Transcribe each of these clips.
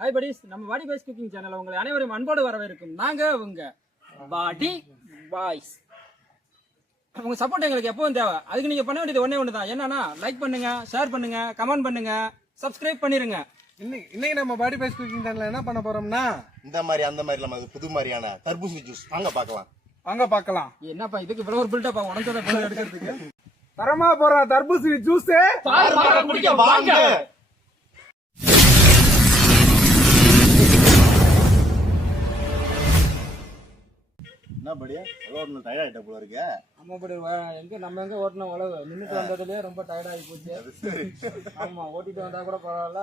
Hi buddies, நம்ம வாடி boys cooking channel உங்களை அனைவரும் அன்போடு வரவேற்கும். நாங்க உங்க வாடி பாய்ஸ். உங்க சப்போர்ட் எங்களுக்கு எப்பவும் தேவை. அதுக்கு நீங்க பண்ண வேண்டியது ஒண்ணே ஒண்ணுதான். என்னன்னா லைக் பண்ணுங்க, ஷேர் பண்ணுங்க, கமெண்ட் பண்ணுங்க, சப்ஸ்கிரைப் பண்ணிருங்க. இன்னைக்கு நம்ம பாடி பாய்ஸ் குக்கிங் சேனல்ல என்ன பண்ண போறோம்னா, இந்த மாதிரி அந்த மாதிரி நம்ம புது மாதிரியான தர்பூசணி ஜூஸ் வாங்க பார்க்கலாம். என்னப்பா இதுக்கு இவ்வளவு ஒரு பில்டப்பா உடஞ்சத எடுக்கிறதுக்கு தரமா போற தர்பூசணி ஜூஸ் வாங்க. என்ன படியா ஓடணும் டயர்ட் ஆயிட்ட போல இருக்கு. ஆமா படி, நம்ம எங்க ஓட்டின உழவு நின்றுட்டு வந்ததுலயே ரொம்ப டயர்ட் ஆகி போச்சு. ஆமா, ஓட்டிட்டு வந்தா கூட பரவாயில்ல,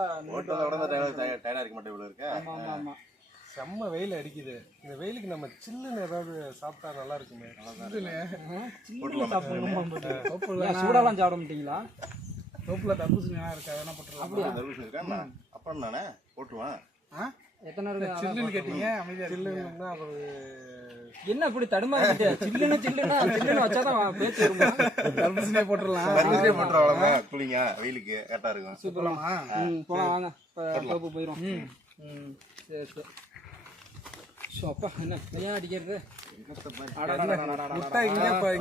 டயர்டா இருக்க மாட்டேன் போல இருக்கு. ஆமா ஆமா ஆமா, செம்ம வெயில் அடிக்குது. இந்த வெயிலுக்கு நம்ம சில்லுன்னு ஏதாவது சாப்பிட்டா நல்லா இருக்குமே. சூடாலாம் சாப்பிட மாட்டீங்களா? தோப்புல தர்பூசணி இருக்கா, அதெல்லாம் போட்டுருலாம். அப்புறம் நானே போட்டுருவேன். எத்தனை சில்லுன்னு கேட்டீங்க, அமைதியா சில்லுன்னா என்ன இப்படி தடுமாறிட்டு சில்லுன்னு வச்சாதான் பேச்சு வருமா? தர்பூசணியே போட்டுடலாம். குளிங்க, வெயிலுக்கு கரெக்டா இருக்கும். சூப்பரமா போலாம் வாங்க, தோப்பு போயிரும். சரி சரி. அப்பா என்ன கையா அடிக்கிறது?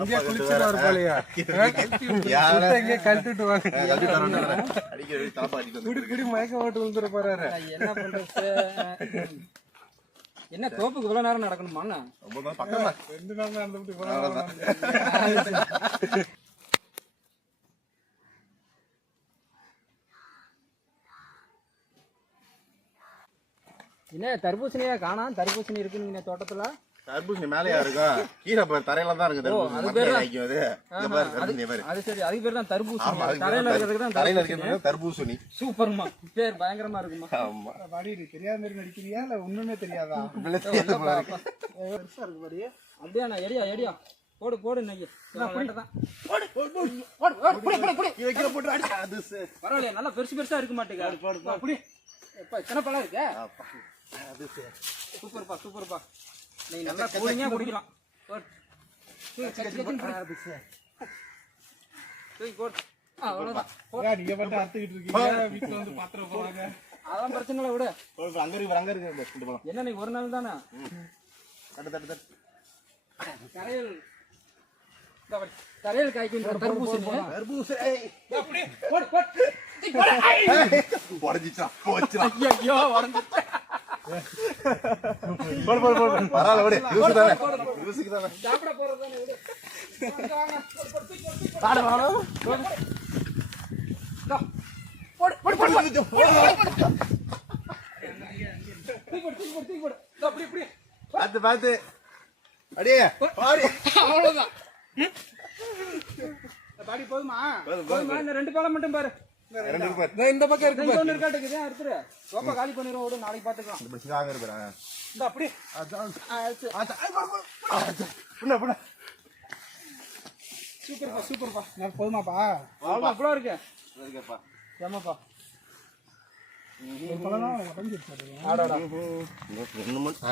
இங்கே குளிச்சிருவாரு போலயா, இங்கே கழட்டிட்டு வாங்க. குடி மயக்க ஓட்டு விழுந்துட போறாரு. என்ன பண்றது? என்ன தோப்புக்கு இவ்வளவு நேரம் நடக்கணுமா? 2 நாள் நடந்துட்டு என்ன தர்பூசணியா காணா? தர்பூசணி இருக்குன்னு தோட்டத்துல. தர்பூசணி மேலயா இருக்கும், கீழே தரையில தான் இருக்கு. அது சரி, அதுக்கு பேர் தான் தர்பூசணி. தரையில இருக்கிறதுக்கு தான் தர்பூசணி. சூப்பர்மா, பேர் பயங்கரமா இருக்குமா? ஆமா. பாடி தெரியாத மாதிரி நடிக்கிறியா இல்ல ஒண்ணுமே தெரியாதா? பெருசா இருக்கு பாடி. அப்படியே நான் எடியா போடு இன்னைக்கு பரவாயில்லையா? நல்லா பெருசா இருக்க மாட்டேங்க. அப்படி எத்தனை பழம் இருக்கு? சூப்பர்ப்பா. நீங்க நல்லா கூலிங்கா குடிக்கலாம். நீங்க மட்டும் அத்துக்கிட்டு இருக்கீங்க, வீட்டுல வந்து பாத்திரம் போறாங்க. அதான் பிரச்சனை இல்லை, விடு. அங்க இருக்கு. என்ன நீ ஒரு நாள் தானே கரையல் காய்க்கின்ற தர்பூசணி. சாப்பிட போறதுதானே, விடு. பாத்து அடியே அவ்வளவுதான். பாடி போதுமா? இந்த 2 பழம் மட்டும் பாரு. இந்த பக்கம் இருக்கு, ஒன்னு இருக்காட்டுக்குது. அடுத்து ரொம்ப காலி பண்ணிடுவோம், விடு, நாளைக்கு பாத்துக்கலாம். இந்த அப்படி சூப்பர்ப்பா. போதுமாப்பா? அவ்வளோ இருக்கு. ஏமாப்பா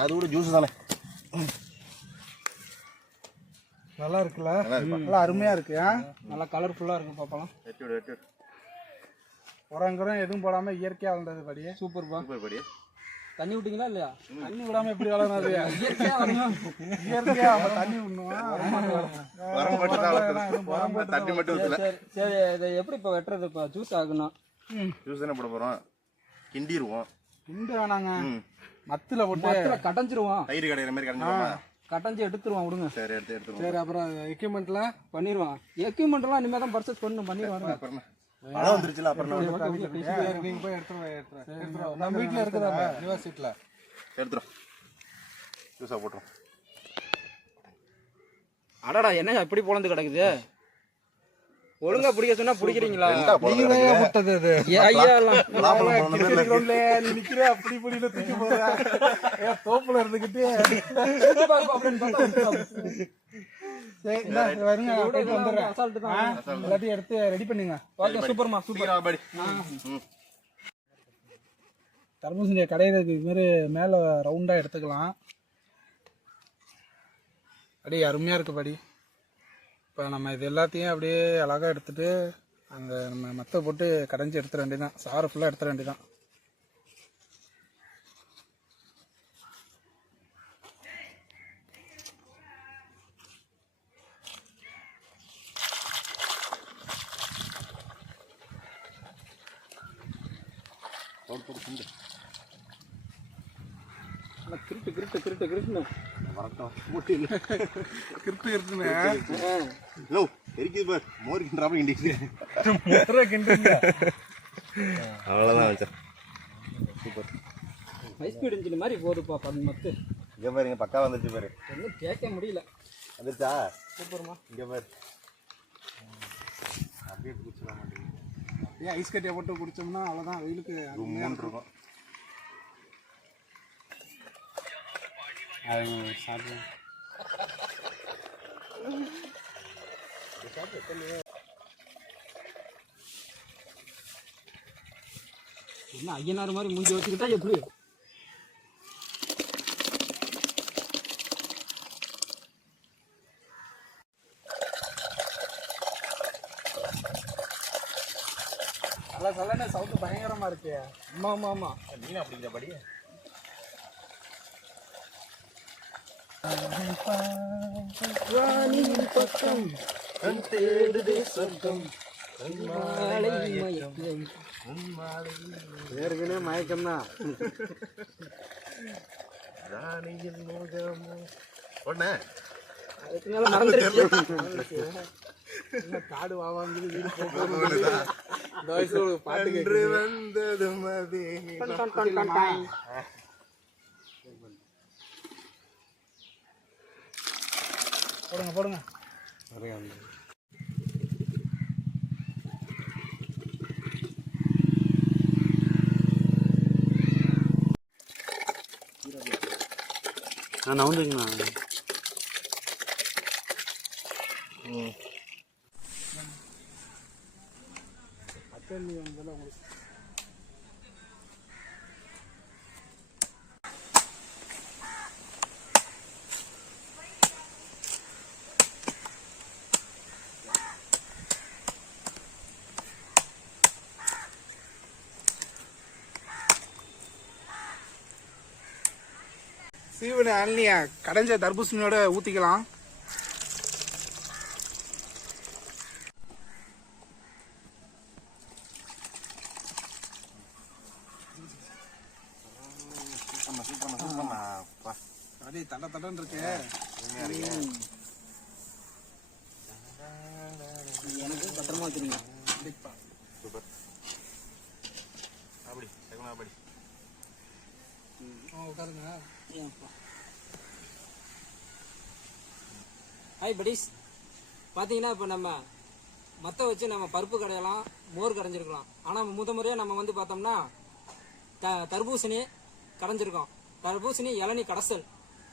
அதோட ஜூஸ் தானே நல்லா இருக்குல்ல? நல்லா அருமையா இருக்கு. நல்லா கலர்ஃபுல்லா இருக்கு பாப்பலாம். உரங்குறம் எதுவும் போடாம இயற்கையா வளர்ந்தது படி. சூப்பர்ப்பா. தண்ணி விட்டீங்களா இல்லையா? தண்ணி விடாம எப்படி வளர்ந்தது? இயற்கையா தண்ணி விடணும். சரி, இதை எப்படி இப்ப வெட்டுறது? இப்ப ஜூஸ் ஆகணும். ஜூஸ் தானே போட போறோம். கிண்டிடுவோம். கிண்டு வேணாங்க, மத்துல போட்டு கடைஞ்சிருவோம். தயிர் கடையிற மாதிரி கடைஞ்சிருவோம். கடைஞ்சி எடுத்துருவான், விடுங்க. சரி, எடுத்துருவோம். சரி, அப்புறம் எக்யூப்மெண்ட்ல பண்ணிடுவான். எக்யூப்மெண்ட் எல்லாம் இனிமே தான் பர்ச்சேஸ் பண்ணணும். பண்ணிடுவாங்க. பழம் வந்துருச்சுல, அப்புறம் நீங்க போய் எடுத்துருவோம். நம்ம வீட்டுல இருக்குதா யூனிவர்சிட்டில? எடுத்துரும். ஜூஸா போட்டுரும். அடடா, என்ன இப்படி பொழந்து கிடக்குது? ஒழுங்கா பிடிக்க சொன்னா பிடிக்கிறீங்களா? தோப்புல இருந்துகிட்டு எல்லாத்தையும் எடுத்து ரெடி பண்ணுங்க. சூப்பர்மா, சூப்பர். தர்பூசணியை கடையிறதுக்கு இது மாதிரி மேல ரவுண்டா எடுத்துக்கலாம். அடி அருமையா இருக்கு படி. இப்போ நம்ம இது எல்லாத்தையும் அப்படியே அழகாக எடுத்துகிட்டு அந்த நம்ம மற்ற போட்டு கடைஞ்சி எடுத்துட வேண்டியதான். சாறு ஃபுல்லாக எடுத்துட வேண்டியதான். கிருட்டு கிருட்டு கிருட்டு கிருட்டுன்னு வரட்டும் மூட்டில் கிருட்டு கிருட்டுன்னு ஹலோ இருக்குது பார் மோர் கிண்டாம கிண்டிச்சு அவ்வளோதான் வச்சேன் சூப்பர் ஹை ஸ்பீட் இன்ஜின் மாதிரி போகுதுப்பா மத்து இங்கே பாருங்க பக்கா வந்துருச்சு பாரு ஒன்றும் கேட்க முடியல வந்துருச்சா சூப்பர்மா இங்கே பாரு அப்படியே குடிச்சிட மாட்டேங்குது ஏன் ஐஸ் கட்டியை போட்டு குடிச்சோம்னா அவ்வளோதான் வெயிலுக்கு கும்முன்னு இருக்கும் அது சாப்பிடுவோம் என்ன ஐயனார் மாதிரி மூஞ்சி வச்சுக்கிட்டா எப்படி சொல்ல சவுண்டு பயங்கரமா இருக்கு. ஆமா ஆமா ஆமா மீன் அப்படிங்கிறபடி வானின் பக்கம் கண் தேடுதே சொர்க்கம் மாலை மயக்கம் ஏற்கனவே மயக்கம் தான். ராணியின் மோகமோ ஒண்ணு அதுக்கு மேல மறந்துருச்சு காடு வாவாங்குது வீடு போகுது பாட்டு கேட்டு வந்ததும் அதே போடுங்க போடுங்க. நான் வந்துங்கண்ணா அத்தண்ணி வந்தாலும் உங்களுக்கு சீவனை அள்ளியா கடைஞ்ச தர்பூசணியோட ஊத்திக்கலாம். அப்படியே தட தடன்னு இருக்கு. எனக்கு பத்திரமா வச்சுருங்க. சூப்பர் அப்படி அப்படி உட்காருங்க. ஹாய் படிஸ், பார்த்தீங்கன்னா இப்போ நம்ம மற்ற வச்சு நம்ம பருப்பு கடையலாம், மோர் கடைஞ்சிருக்கலாம். ஆனால் முறையாக நம்ம வந்து பார்த்தோம்னா தர்பூசணி கடைஞ்சிருக்கோம். தர்பூசணி இளநீ கடைசல்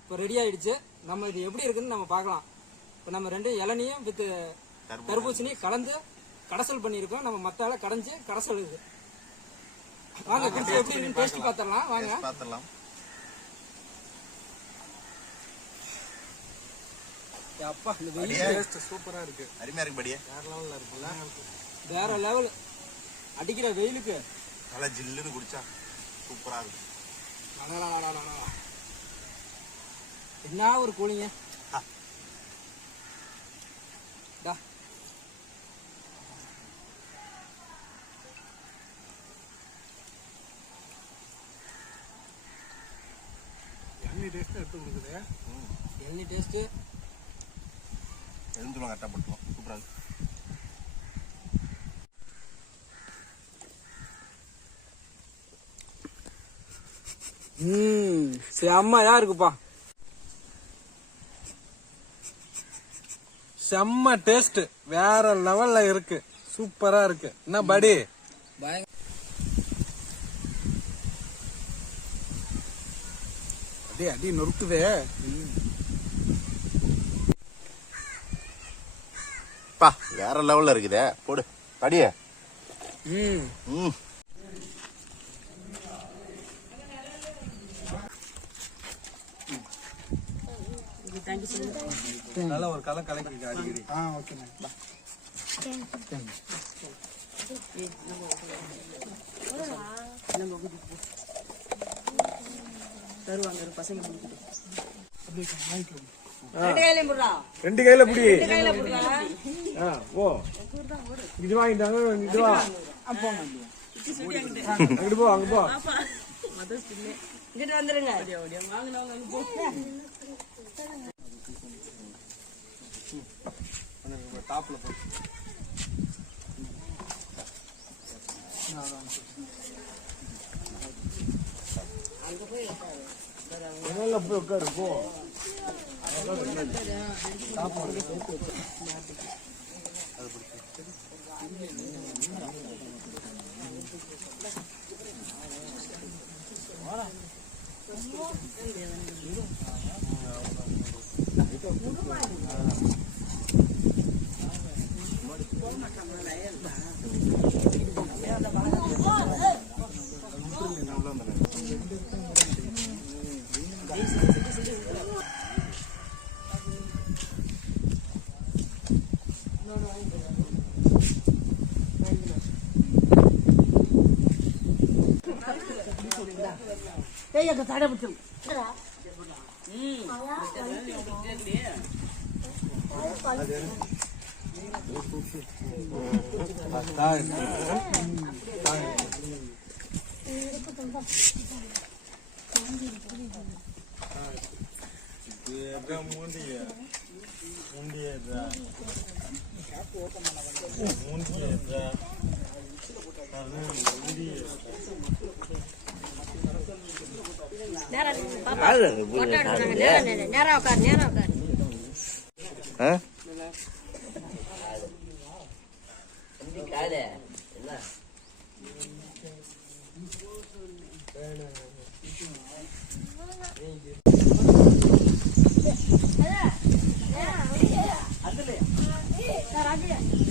இப்போ ரெடி ஆயிடுச்சு. நம்ம இது எப்படி இருக்குன்னு நம்ம பார்க்கலாம். இப்போ நம்ம 2 இளநியும் வித் தர்பூசணி கலந்து கடைசல் பண்ணியிருக்கோம். நம்ம மத்தால கடைஞ்சு கடைசல் இது. வாங்க குடிச்சு எப்படி இருக்குன்னு டேஸ்ட் பார்த்துடலாம். வாங்க பார்த்துடலாம். அப்பா இந்த வெயில் டேஸ்ட் சூப்பரா இருக்கு. அருமையா இருக்கு படியே. வேற லெவல்ல இருக்குல்ல. வேற லெவல். அடிக்கிற வெயிலுக்கு நல்லா ஜில்லுன்னு குடிச்சா சூப்பரா இருக்கும். என்ன ஒரு கூலிங்க. எண்ணெய் டேஸ்ட் எடுத்து கொடுக்குது. எண்ணெய் டேஸ்ட்டு எழுந்துருவாங்க கரெக்டாக போட்டுருவோம். சூப்பராக இருக்கு. செம்மையா இருக்குப்பா. செம்ம டேஸ்ட் வேற லெவல்ல இருக்கு. சூப்பரா இருக்கு. என்ன படி அடி அடி நொறுக்குதே. பா வேற லெவல்ல இருக்குதே. போடு படியே. நல்ல ஒரு கலை கலக்கி அடிக்கடி. ஓகே தருவாங்க பசங்க. 2 கையில புடி. ஓ இது வாங்கிட்டாங்க. இது வா அங்கிட்டு போ அங்க போ இங்கிட்டு வந்துருங்க டாப்ல போ போய் உட்காரு போ தடை பிடிச்சு நேரா உட்காரு ராஜு